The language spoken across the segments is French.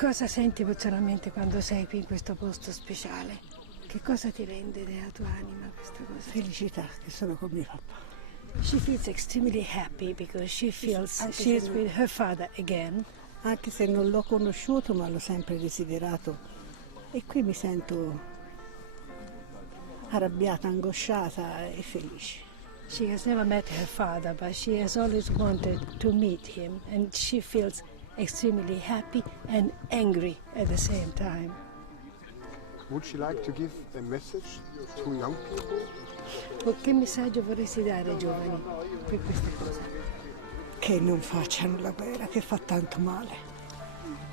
Cosa senti emozionalmente quando sei qui in questo posto speciale? Che cosa ti rende nella tua anima questa cosa? Felicità che sono con mio papà. She feels extremely happy because she feels she's with her father again. Anche se non l'ho conosciuto, ma l'ho sempre desiderato. E qui mi sento arrabbiata, angosciata e felice. She has never met her father, but she has always wanted to meet him, and she feels extremely happy and angry at the same time. Would she like to give a message to young people? Che messaggio vorresti dare ai giovani per queste cose? Che non facciano la guerra, che fa tanto male.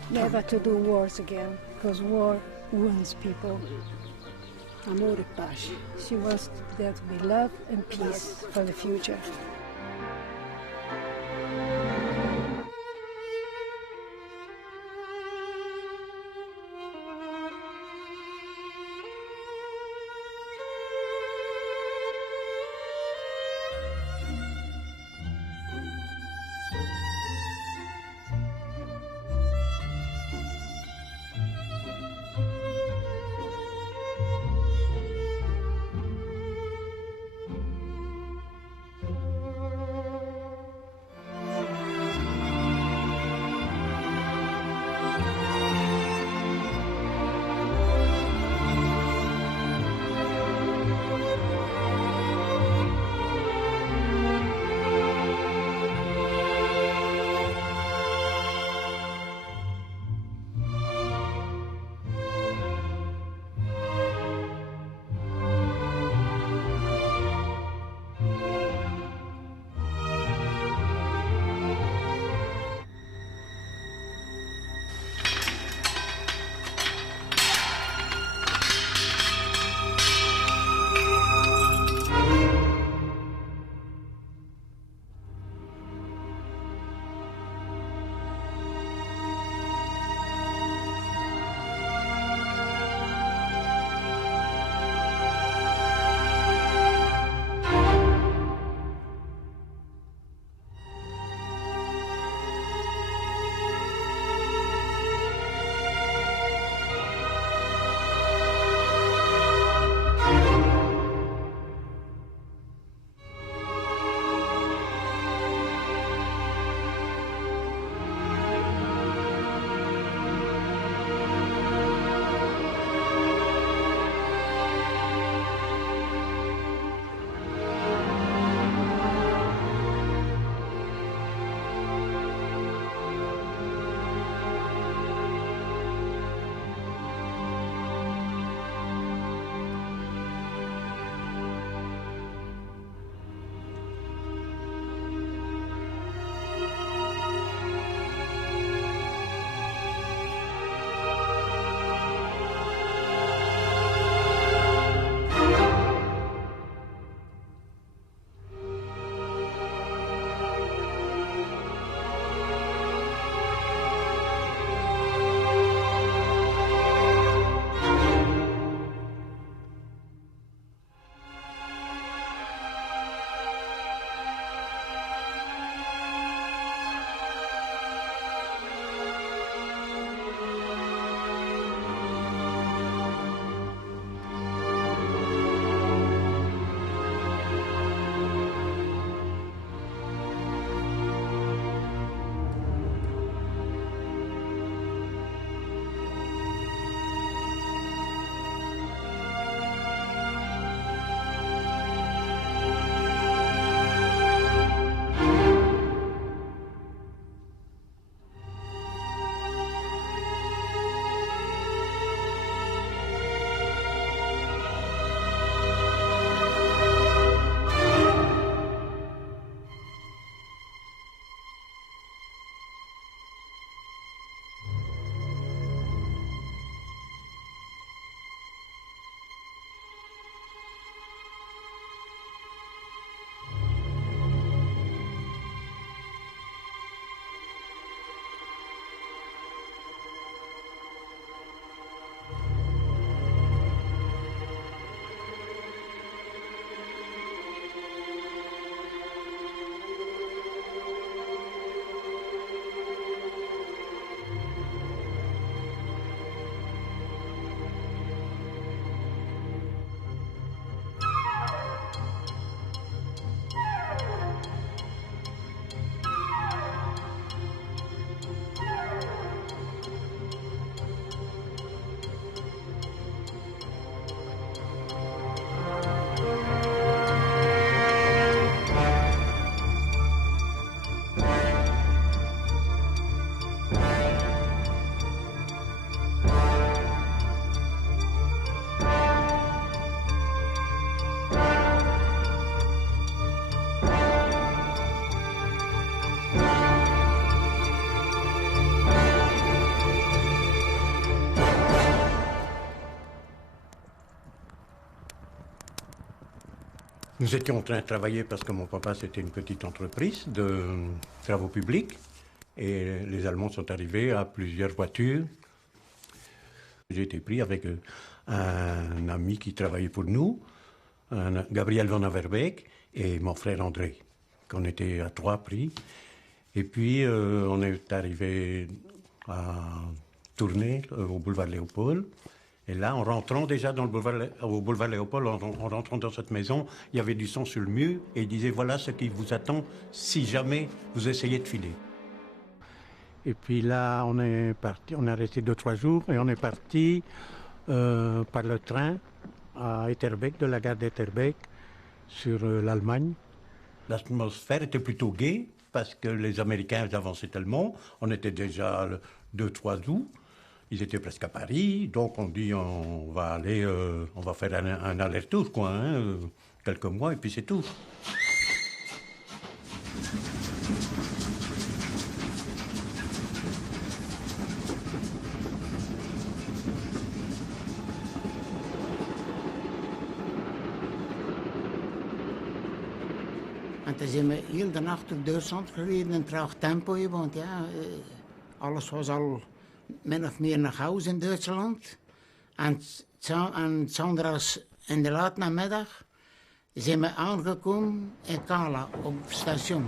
Never to do wars again, because war wounds people. Amore e pace. She wants there to be love and peace for the future. Nous étions en train de travailler parce que mon papa, c'était une petite entreprise de travaux publics. Et les Allemands sont arrivés à plusieurs voitures. J'ai été pris avec un ami qui travaillait pour nous, Gabriel Van Averbeek, et mon frère André, qu'on était à 3 pris. Et puis, on est arrivé à Tournai, au boulevard Léopold. Et là, en rentrant déjà au boulevard Léopold, en rentrant dans cette maison, il y avait du sang sur le mur et il disait « Voilà ce qui vous attend si jamais vous essayez de filer ». Et puis là, on est parti, on est resté 2-3 jours et on est parti par le train à Etterbeek, de la gare d'Etterbeek, sur l'Allemagne. L'atmosphère était plutôt gaie parce que les Américains avançaient tellement. On était déjà le 2-3 août. Ils étaient presque à Paris, donc on dit on va aller, on va faire un aller-retour, quoi, hein, quelques mois, et puis c'est tout. En toen zijn we heel de nacht door Duitsland gereden in traag tempo, want ja, alles was al min of meer naar huis in Duitsland. En zondags in de late namiddag zijn we aangekomen in Kala op het station.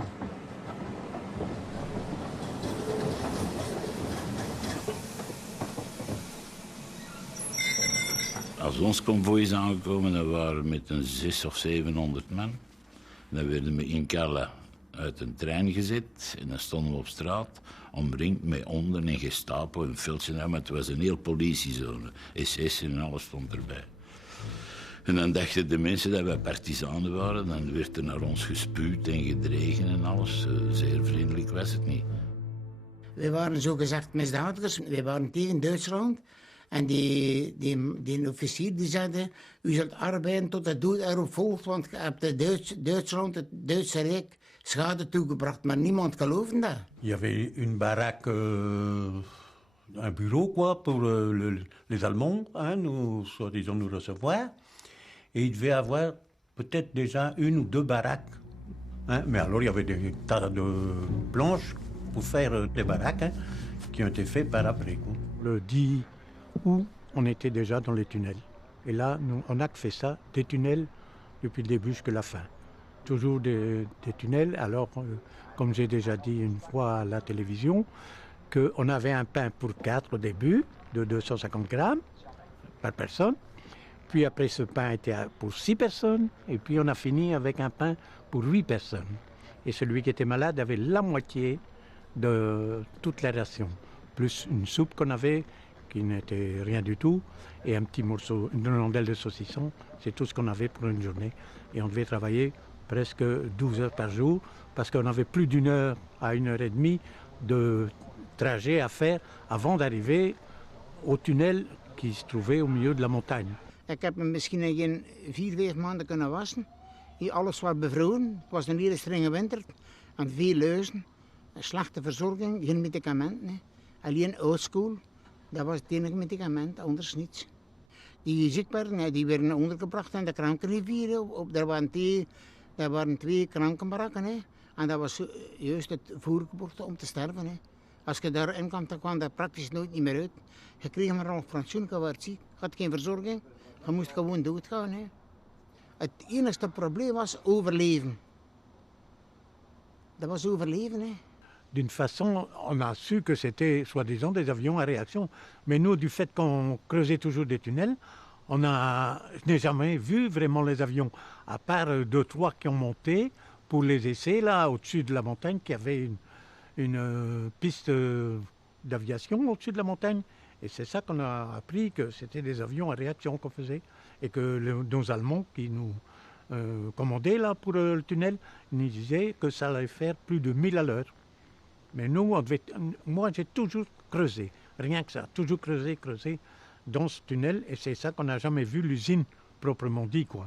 Als ons konvooi is aangekomen, dan waren we met een 600 of 700 man. Dan werden we in Kala uit een trein gezet en dan stonden we op straat, omringd met honden en Gestapo en veldje. Maar het was een heel politiezone, SS en alles stond erbij. En dan dachten de mensen dat wij partisanen waren, dan werd er naar ons gespuwd en gedreigd en alles. Zeer vriendelijk was het niet. We waren zogezegd misdadigers, we waren tegen Duitsland. En die officier die zei, u zult arbeiden tot de dood erop volgt, want je hebt Duitsland, het Duitse Rijk, schade toegebracht. Maar niemand geloofde dat. Il y avait une baraque, un bureau, quoi, pour les Allemands, hein, nous, soi-disant nous recevoir. Et il devait avoir peut-être déjà 1 ou 2 baraques. Hein. Mais alors, il y avait des tas de planches pour faire des baraques, hein, qui ont été faites par après, quoi. Le 10 août, on était déjà dans les tunnels. Et là, nous, on a fait ça, des tunnels, depuis le début jusqu'à la fin. Toujours des tunnels. Alors, comme j'ai déjà dit une fois à la télévision, qu'on avait un pain pour 4 au début, de 250 grammes par personne. Puis après, ce pain était pour 6 personnes. Et puis, on a fini avec un pain pour 8 personnes. Et celui qui était malade avait la moitié de toute la ration. Plus une soupe qu'on avait, qui n'était rien du tout, et un petit morceau, une rondelle de saucisson. C'est tout ce qu'on avait pour une journée. Et on devait travailler presque 12 heures par jour, parce qu'on avait plus d'1 heure à 1 heure et demie de trajet à faire avant d'arriver au tunnel qui se trouvait au milieu de la montagne. Ik heb me misschien in 4-5 maanden kunnen wassen. Hier alles was bevroren. Het was een hele strenge winter. En veel luizen. Slechte verzorging, geen medicamenten. Alleen oldschool. Dat was het enige medicament, anders niets. Die ziek werden, die werden ondergebracht in de krankenrivieren. Er waren 2 krankenbarakken. En dat was juist het voorgeboorte om te sterven. Hè. Als je daarin kwam, dan kwam dat praktisch nooit niet meer uit. Je kreeg maar nog pensioen, je werd ziek. Je had geen verzorging. Je moest gewoon doodgaan. Hè. Het enige probleem was overleven. Dat was overleven. Hè. D'une façon, on a su que c'était soi-disant des avions à réaction. Mais nous, du fait qu'on creusait toujours des tunnels, je n'ai jamais vu vraiment les avions, à part 2-3 qui ont monté pour les essais, là, au-dessus de la montagne, qui avait une piste d'aviation au-dessus de la montagne. Et c'est ça qu'on a appris, que c'était des avions à réaction qu'on faisait. Et que nos Allemands qui nous commandaient là, pour le tunnel, nous disaient que ça allait faire plus de 1000 à l'heure. Mais nous, moi, j'ai toujours creusé, rien que ça, toujours creusé dans ce tunnel, et c'est ça qu'on n'a jamais vu l'usine proprement dit, quoi.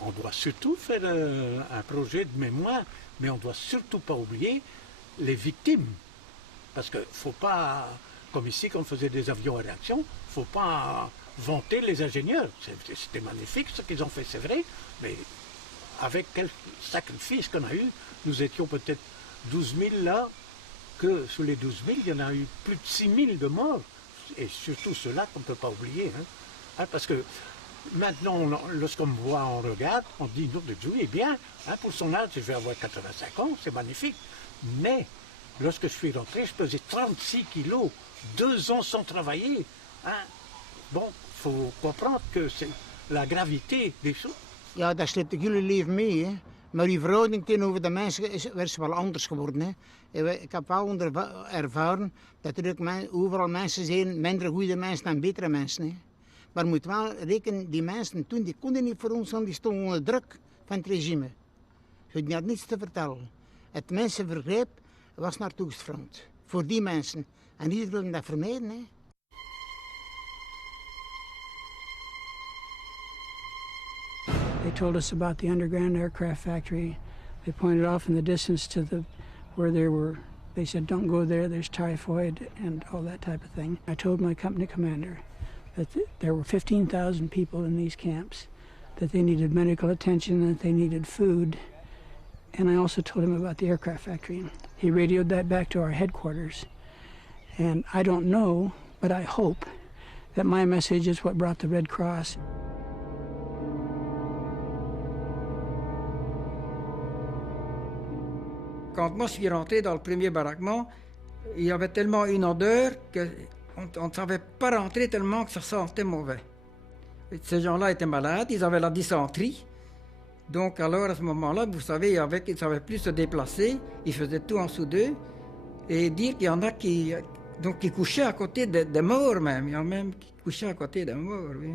On doit surtout faire un projet de mémoire, mais on ne doit surtout pas oublier les victimes. Parce qu'il ne faut pas, comme ici, quand on faisait des avions à réaction, il ne faut pas vanter les ingénieurs. C'était magnifique ce qu'ils ont fait, c'est vrai, mais avec quel sacrifice qu'on a eu, nous étions peut-être 12 000 là, que sur les 12 000, il y en a eu plus de 6 000 de morts. Et surtout ceux-là qu'on ne peut pas oublier. Parce que maintenant, lorsqu'on me voit, on regarde, on dit, non, de Dieu, eh bien, pour son âge, je vais avoir 85 ans, c'est magnifique. Mais lorsque je suis rentré, je pesais 36 kilos, 2 ans sans travailler. Bon, il faut comprendre que c'est la gravité des choses. Ja, dat slept ik jullie leven mee. Hè. Maar die verhouding tegenover de mensen is wel anders geworden. Hè. Ik heb wel ervaren dat er ook overal mensen zijn, minder goede mensen dan betere mensen. Hè. Maar je moet wel rekenen, die mensen toen die konden niet voor ons, want die stonden onder druk van het regime. Ze hadden niets te vertellen. Het mensenvergrijp was naar het oostfront. Voor die mensen. En die wilden dat vermijden. Hè. They told us about the underground aircraft factory. They pointed off in the distance to where they said, don't go there, there's typhoid and all that type of thing. I told my company commander that there were 15,000 people in these camps, that they needed medical attention, that they needed food. And I also told him about the aircraft factory. He radioed that back to our headquarters. And I don't know, but I hope that my message is what brought the Red Cross. Quand moi je suis rentré dans le premier baraquement, il y avait tellement une odeur qu'on ne savait pas rentrer tellement que ça sentait mauvais. Et ces gens-là étaient malades, ils avaient la dysenterie. Donc alors à ce moment-là, vous savez, ils ne savaient plus se déplacer, ils faisaient tout en dessous d'eux. Et dire qu'il y en a qui couchaient à côté des morts même. Il y en a même qui couchaient à côté des morts, oui.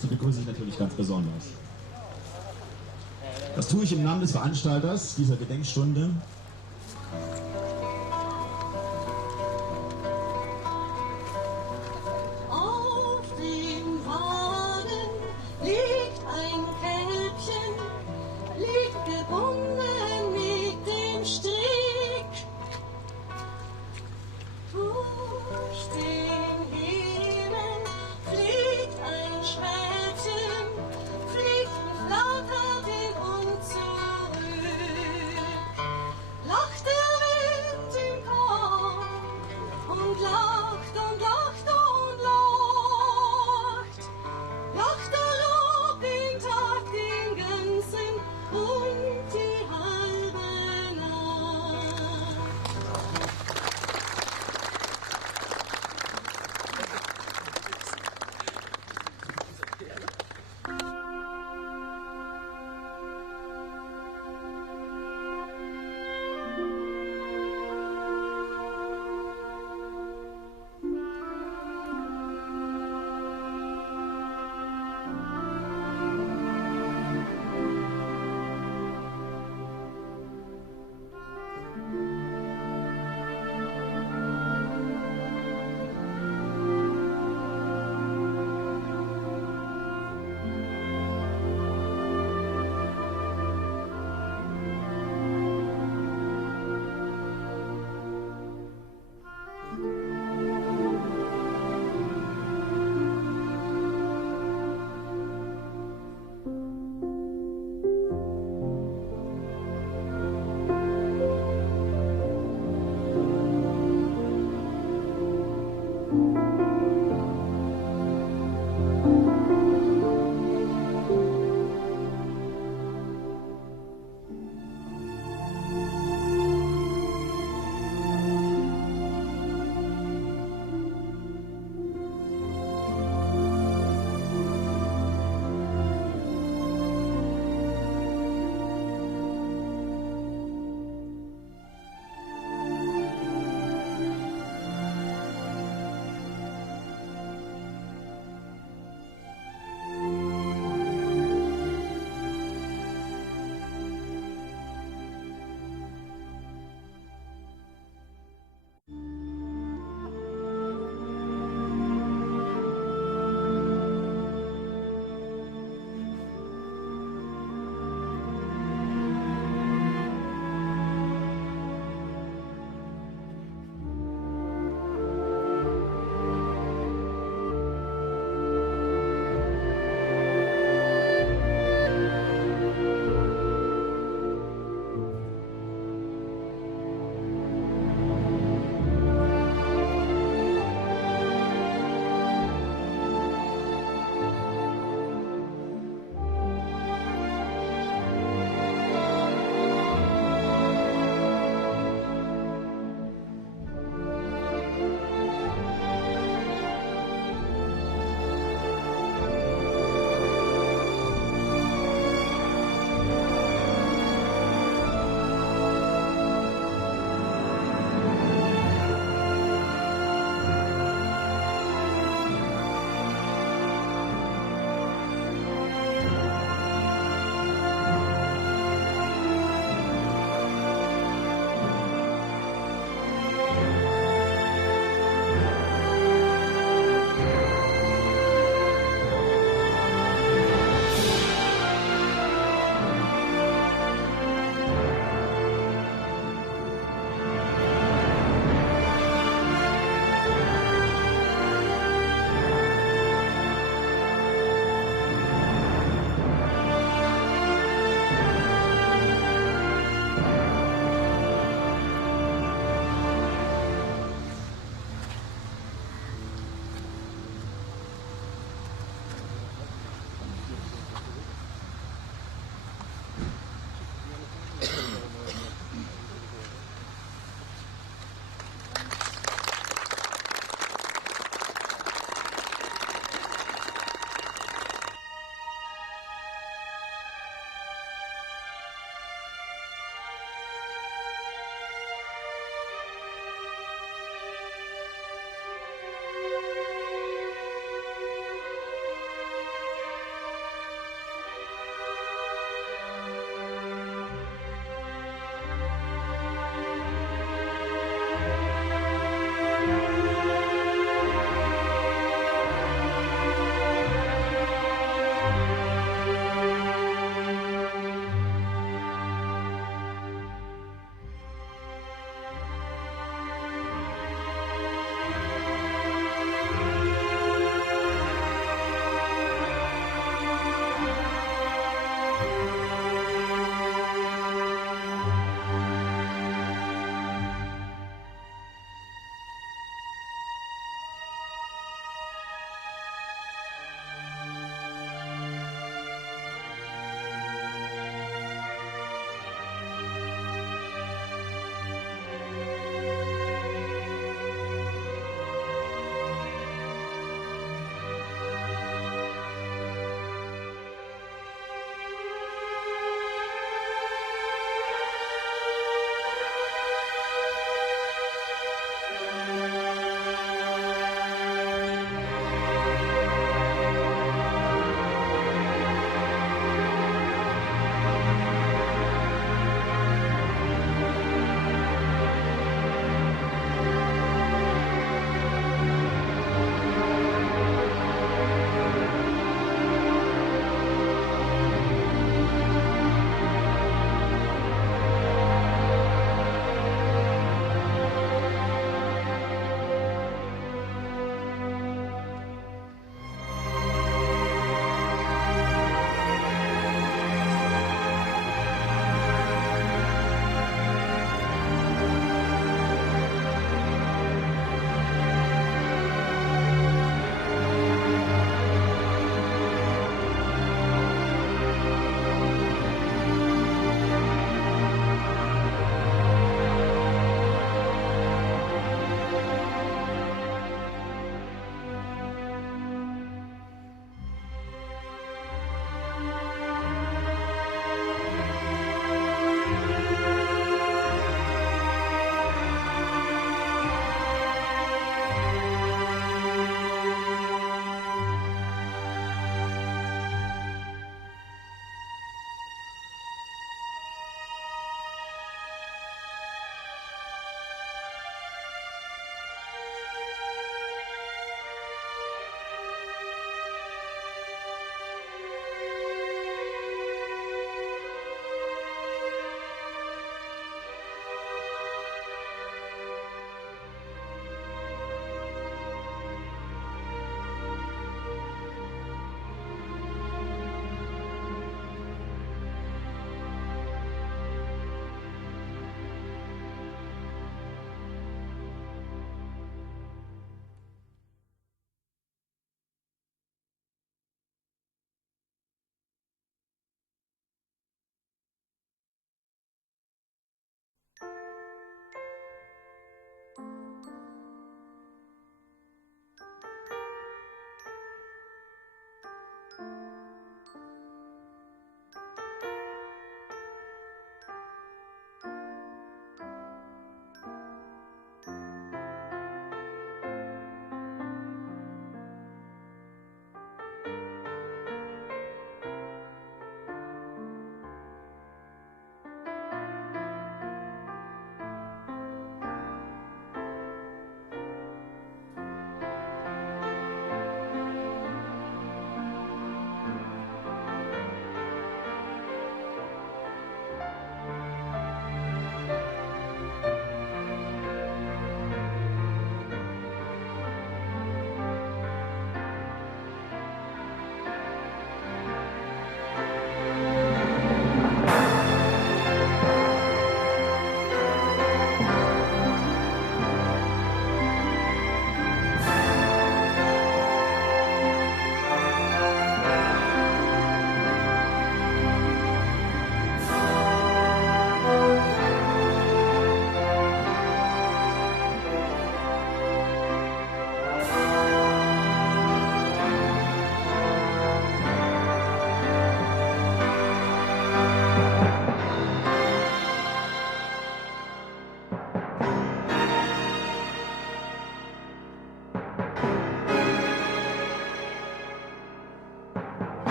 So begrüße ich natürlich ganz besonders. Das tue ich im Namen des Veranstalters dieser Gedenkstunde,